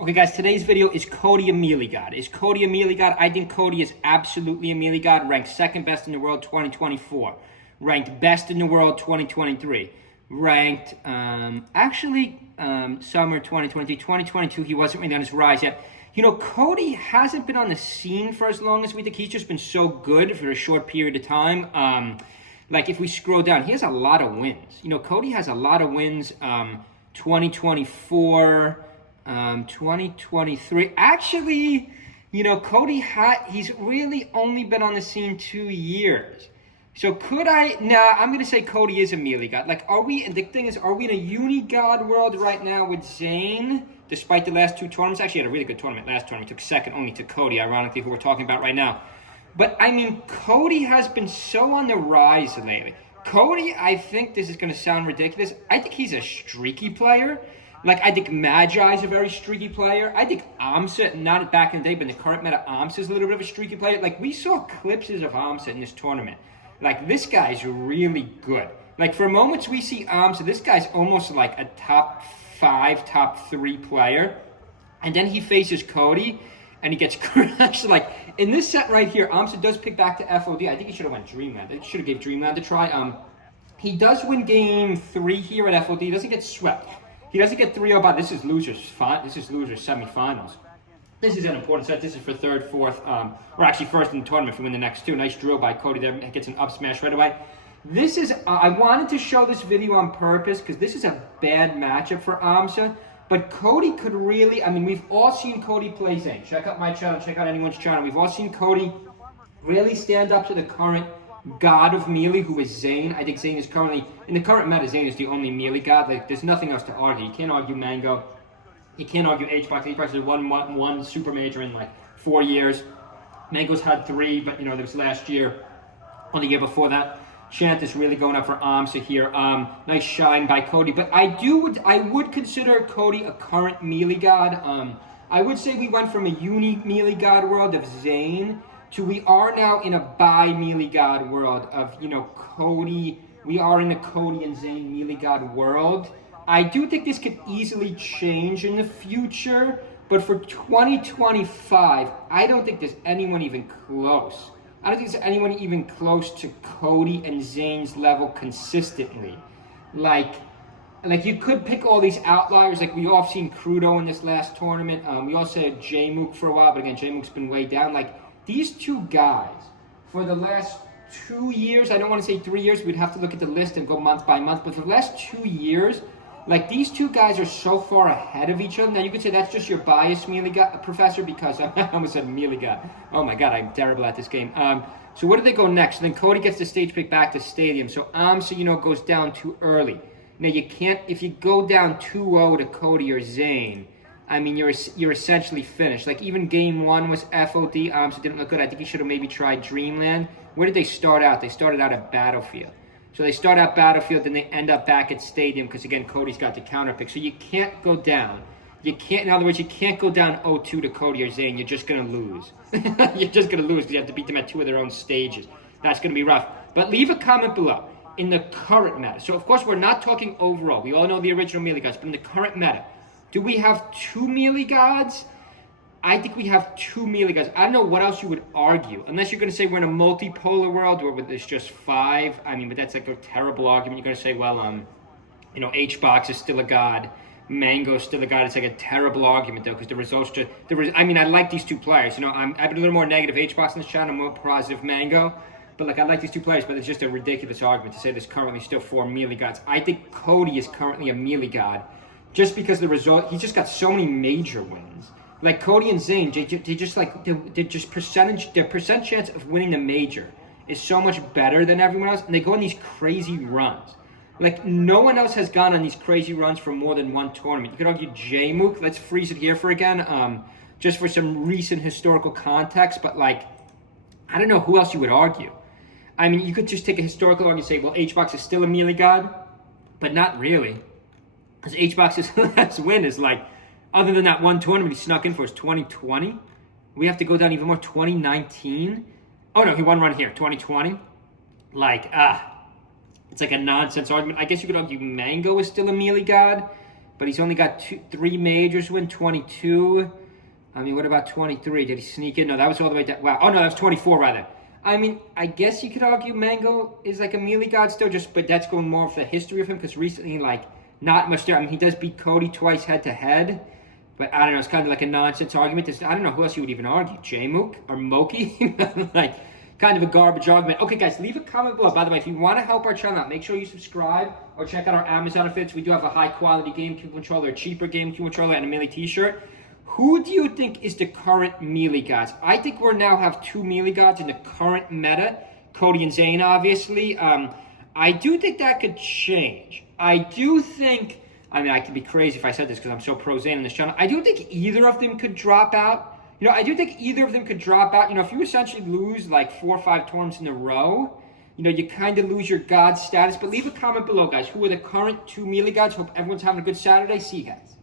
Okay, guys, today's video is Cody a melee god. Is Cody a melee god? I think Cody is absolutely a melee god, ranked second best in the world 2024, ranked best in the world 2023, ranked summer 2020, 2022, he wasn't really on his rise yet. You know, Cody hasn't been on the scene for as long as we think. He's just been so good for a short period of time. Like, if we scroll down, he has a lot of wins. You know, Cody has a lot of wins, 2024... 2023. Actually, you know, he's really only been on the scene 2 years. So I'm going to say Cody is a melee god. Like, the thing is, are we in a uni-god world right now with Zayn? Despite the last two tournaments, actually had a really good tournament. Last tournament took second only to Cody, ironically, who we're talking about right now. But, I mean, Cody has been so on the rise lately. Cody, I think this is going to sound ridiculous. I think he's a streaky player. Like, I think Magi is a very streaky player. I think Amsa, not back in the day, but in the current meta, Amsa is a little bit of a streaky player. Like, we saw clips of Amsa in this tournament. Like, this guy's really good. Like, for moments we see Amsa, this guy's almost like a top 5, top 3 player. And then he faces Cody, and he gets crushed. Like, in this set right here, Amsa does pick back to FOD. I think he should have went Dreamland. They should have gave Dreamland a try. He does win game 3 here at FOD. He doesn't get swept. He doesn't get 3-0 by this is losers semifinals. This is an important set. This is for third, fourth, or actually first in the tournament if you win the next two. Nice drill by Cody there. Gets an up smash right away. This is, I wanted to show this video on purpose because this is a bad matchup for Amsa. But Cody could really, I mean, we've all seen Cody play Zayn. Check out my channel, check out anyone's channel. We've all seen Cody really stand up to the current god of melee, who is Zayn. I think Zayn is currently, in the current meta, Zayn is the only melee god. Like, there's nothing else to argue. You can't argue Mango. You can't argue HBox. HBox has one super major in like 4 years. Mango's had 3, but you know, there was last year, on the year before that. Chant is really going up for Amsa here. Nice shine by Cody. But I would consider Cody a current melee god. I would say we went from a uni melee god world of Zayn to we are now in a bi-melee god world of, you know, Cody. We are in the Cody and Zayn melee god world. I do think this could easily change in the future, but for 2025, I don't think there's anyone even close. I don't think there's anyone even close to Cody and Zayn's level consistently. Like you could pick all these outliers. Like, we all seen Crudo in this last tournament. We also had J-Mook for a while, but again, J-Mook's been way down. Like, these two guys, for the last 2 years, I don't want to say 3 years, we'd have to look at the list and go month by month, but for the last 2 years, like, these two guys are so far ahead of each other. Now, you could say that's just your bias, melee god, professor, because I almost said melee god. Oh my god, I'm terrible at this game. So where do they go next? Then Cody gets the stage pick back to Stadium, so Amsa, you know, goes down too early. Now, you can't, if you go down 2-0 to Cody or Zayn, I mean, you're essentially finished. Like, even game 1 was FOD. Amsa didn't look good. I think he should have maybe tried Dreamland. Where did they start out? They started out at Battlefield. So they start out Battlefield, then they end up back at Stadium because, again, Cody's got the counter pick. So you can't go down. You can't, in other words, you can't go down 0-2 to Cody or Zayn. You're just going to lose. You're just going to lose because you have to beat them at 2 of their own stages. That's going to be rough. But leave a comment below. In the current meta, so of course we're not talking overall. We all know the original melee gods, but in the current meta, do we have 2 melee gods? I think we have 2 melee gods. I don't know what else you would argue. Unless you're going to say we're in a multipolar world where there's just 5. I mean, but that's like a terrible argument. You're going to say, well, you know, HBox is still a god. Mango is still a god. It's like a terrible argument, though, because the results just... I mean, I like these two players. You know, I've been a little more negative HBox on this channel, more positive Mango. But, like, I like these two players, but it's just a ridiculous argument to say there's currently still 4 melee gods. I think Cody is currently a melee god. Just because the result, he's just got so many major wins. Like Cody and Zayn, they're just their percent chance of winning the major is so much better than everyone else, and they go on these crazy runs. Like, no one else has gone on these crazy runs for more than 1 tournament. You could argue J-Mook, let's freeze it here for again, just for some recent historical context, but like, I don't know who else you would argue. I mean, you could just take a historical argument and say, well, HBox is still a melee god, but not really. Because HBox's last win is like, other than that 1 tournament he snuck in for is 2020. We have to go down even more, 2019. Oh no, he won run here, 2020. Like, it's like a nonsense argument. I guess you could argue Mango is still a melee god. but he's only got 3 majors win, 22. I mean, what about 23? Did he sneak in? No, that was all the way down. Wow. Oh, no, that was 24 rather. I mean, I guess you could argue Mango is like a melee god still, but that's going more of the history of him, because recently, like, not much there. I mean, he does beat Cody twice head-to-head, but I don't know, it's kind of like a nonsense argument. I don't know who else you would even argue, J-Mook or Moki? Like, kind of a garbage argument. Okay, guys, leave a comment below. By the way, if you want to help our channel out, make sure you subscribe or check out our Amazon affiliates. We do have a high-quality GameCube controller, a cheaper GameCube controller, and a melee t-shirt. Who do you think is the current melee gods? I think we now have 2 melee gods in the current meta. Cody and Zayn, obviously. I do think that could change. I do think, I mean, I could be crazy if I said this because I'm so pro Zayn on this channel. I do think either of them could drop out. You know, I do think either of them could drop out. You know, if you essentially lose like 4 or 5 tournaments in a row, you know, you kind of lose your god status. But leave a comment below, guys. Who are the current 2 melee gods? Hope everyone's having a good Saturday. See you guys.